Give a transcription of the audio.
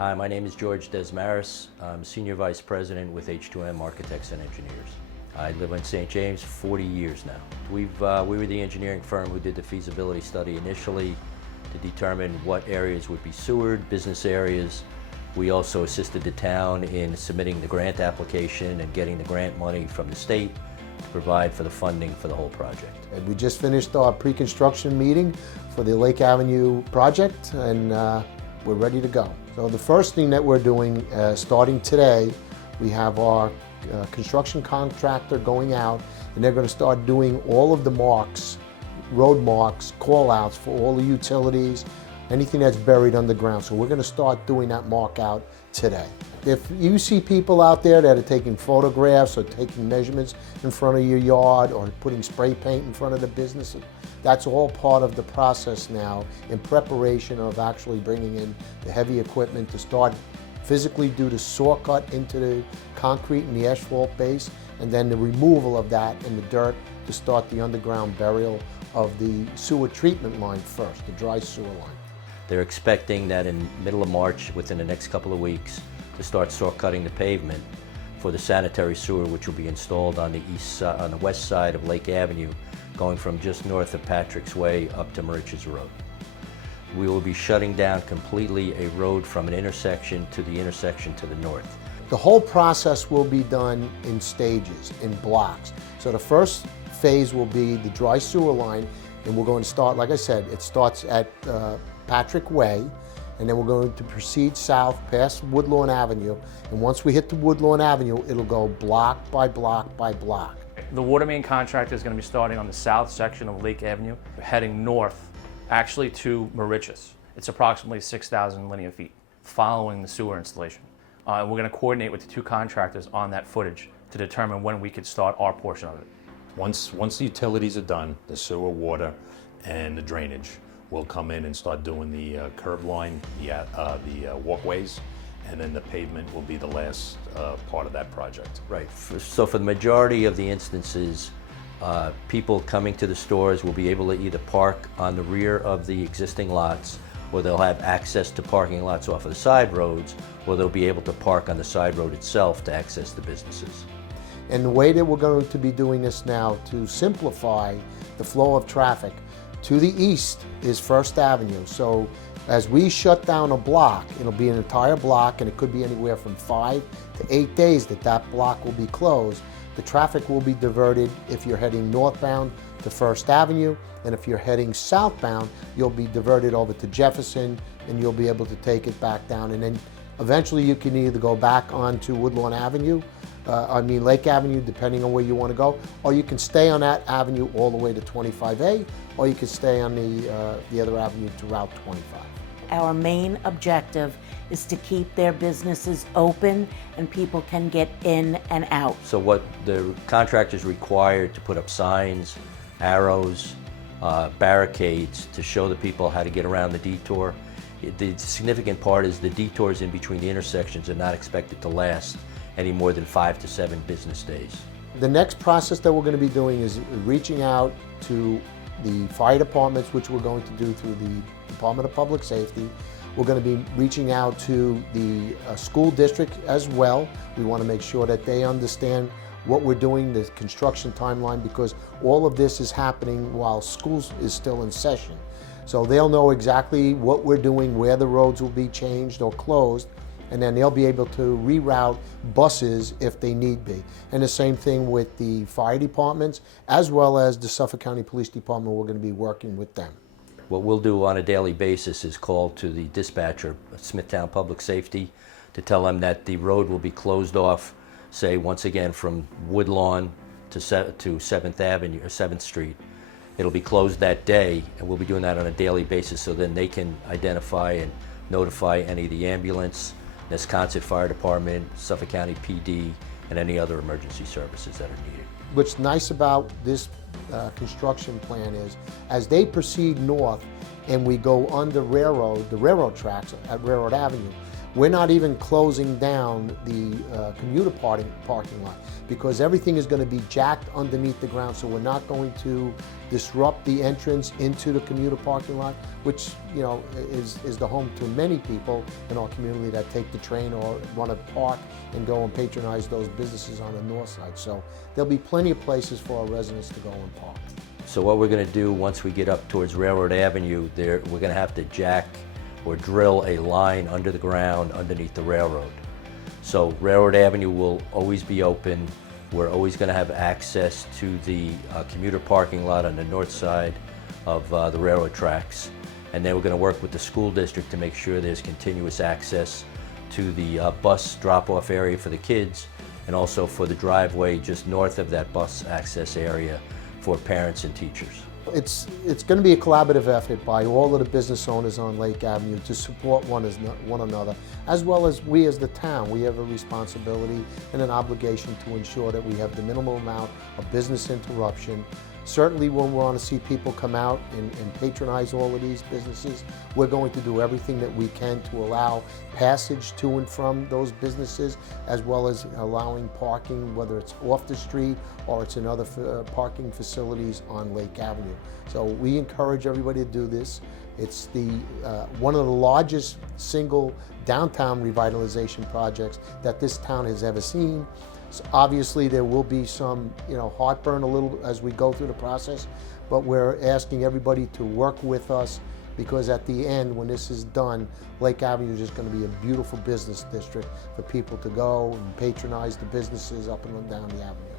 Hi, my name is George Desmaris. I'm Senior Vice President with H2M Architects and Engineers. I live in St. James 40 years now. We were the engineering firm who did the feasibility study initially to determine what areas would be sewered, business areas. We also assisted the town in submitting the grant application and getting the grant money from the state to provide for the funding for the whole project. And we just finished our pre-construction meeting for the Lake Avenue project, and we're ready to go. So the first thing that we're doing, starting today, we have our construction contractor going out, and they're going to start doing all of the marks, road marks, call-outs for all the utilities, anything that's buried underground. So we're going to start doing that mark out today. If you see people out there that are taking photographs or taking measurements in front of your yard or putting spray paint in front of the business, that's all part of the process now in preparation of actually bringing in the heavy equipment to start physically do the saw cut into the concrete and the asphalt base, and then the removal of that in the dirt to start the underground burial of the sewer treatment line first, the dry sewer line. They're expecting that in middle of March, within the next couple of weeks, to start saw cutting the pavement for the sanitary sewer, which will be installed on the west side of Lake Avenue, going from just north of Patrick's Way up to Moriches Road. We will be shutting down completely a road from an intersection to the intersection to the north. The whole process will be done in stages, in blocks. So the first phase will be the dry sewer line, and we're going to start, like I said, it starts at Patrick Way, and then we're going to proceed south past Woodlawn Avenue, and once we hit the Woodlawn Avenue, it'll go block by block by block. The water main contractor is going to be starting on the south section of Lake Avenue, heading north, actually to Moriches. It's approximately 6,000 linear feet, following the sewer installation. We're going to coordinate with the two contractors on that footage to determine when we could start our portion of it. Once the utilities are done, the sewer, water, and the drainage, we'll come in and start doing the curb line, the walkways, and then the pavement will be the last part of that project. Right. So for the majority of the instances, people coming to the stores will be able to either park on the rear of the existing lots, or they'll have access to parking lots off of the side roads, or they'll be able to park on the side road itself to access the businesses. And the way that we're going to be doing this now to simplify the flow of traffic, to the east is First Avenue. So as we shut down a block, it'll be an entire block, and it could be anywhere from 5 to 8 days that block will be closed. The traffic will be diverted if you're heading northbound to First Avenue, and if you're heading southbound, you'll be diverted over to Jefferson, and you'll be able to take it back down. And then eventually you can either go back onto Woodlawn Avenue, Lake Avenue, depending on where you want to go, or you can stay on that avenue all the way to 25A, or you can stay on the other avenue to Route 25. Our main objective is to keep their businesses open and people can get in and out. So what the contractors required to put up signs, arrows, barricades to show the people how to get around the detour. The significant part is the detours in between the intersections are not expected to last any more than 5 to 7 business days. The next process that we're going to be doing is reaching out to the fire departments, which we're going to do through the Department of Public Safety. We're going to be reaching out to the school district as well. We want to make sure that they understand what we're doing, the construction timeline, because all of this is happening while school is still in session. So they'll know exactly what we're doing, where the roads will be changed or closed, and then they'll be able to reroute buses if they need be. And the same thing with the fire departments, as well as the Suffolk County Police Department. We're going to be working with them. What we'll do on a daily basis is call to the dispatcher, Smithtown Public Safety, to tell them that the road will be closed off, say once again from Woodlawn to 7th Avenue or 7th Street. It'll be closed that day, and we'll be doing that on a daily basis, so then they can identify and notify any of the ambulance, Nesconset Fire Department, Suffolk County PD, and any other emergency services that are needed. What's nice about this construction plan is, as they proceed north and we go under the railroad tracks at Railroad Avenue, We're not even closing down the commuter parking lot because everything is going to be jacked underneath the ground, so we're not going to disrupt the entrance into the commuter parking lot, which, you know, is the home to many people in our community that take the train or want to park and go and patronize those businesses on the north side. So there'll be plenty of places for our residents to go and park. So what we're going to do once we get up towards Railroad Avenue, we're going to have to jack or drill a line under the ground underneath the railroad. So Railroad Avenue will always be open. We're always going to have access to the commuter parking lot on the north side of the railroad tracks. And then we're going to work with the school district to make sure there's continuous access to the bus drop-off area for the kids and also for the driveway just north of that bus access area for parents and teachers. It's going to be a collaborative effort by all of the business owners on Lake Avenue to support one another, as well as we as the town. We have a responsibility and an obligation to ensure that we have the minimal amount of business interruption. Certainly when we want to see people come out and patronize all of these businesses, we're going to do everything that we can to allow passage to and from those businesses, as well as allowing parking, whether it's off the street or it's in other parking facilities on Lake Avenue. So we encourage everybody to do this. It's one of the largest single downtown revitalization projects that this town has ever seen. So obviously there will be some, heartburn a little as we go through the process, but we're asking everybody to work with us because at the end, when this is done, Lake Avenue is just going to be a beautiful business district for people to go and patronize the businesses up and down the avenue.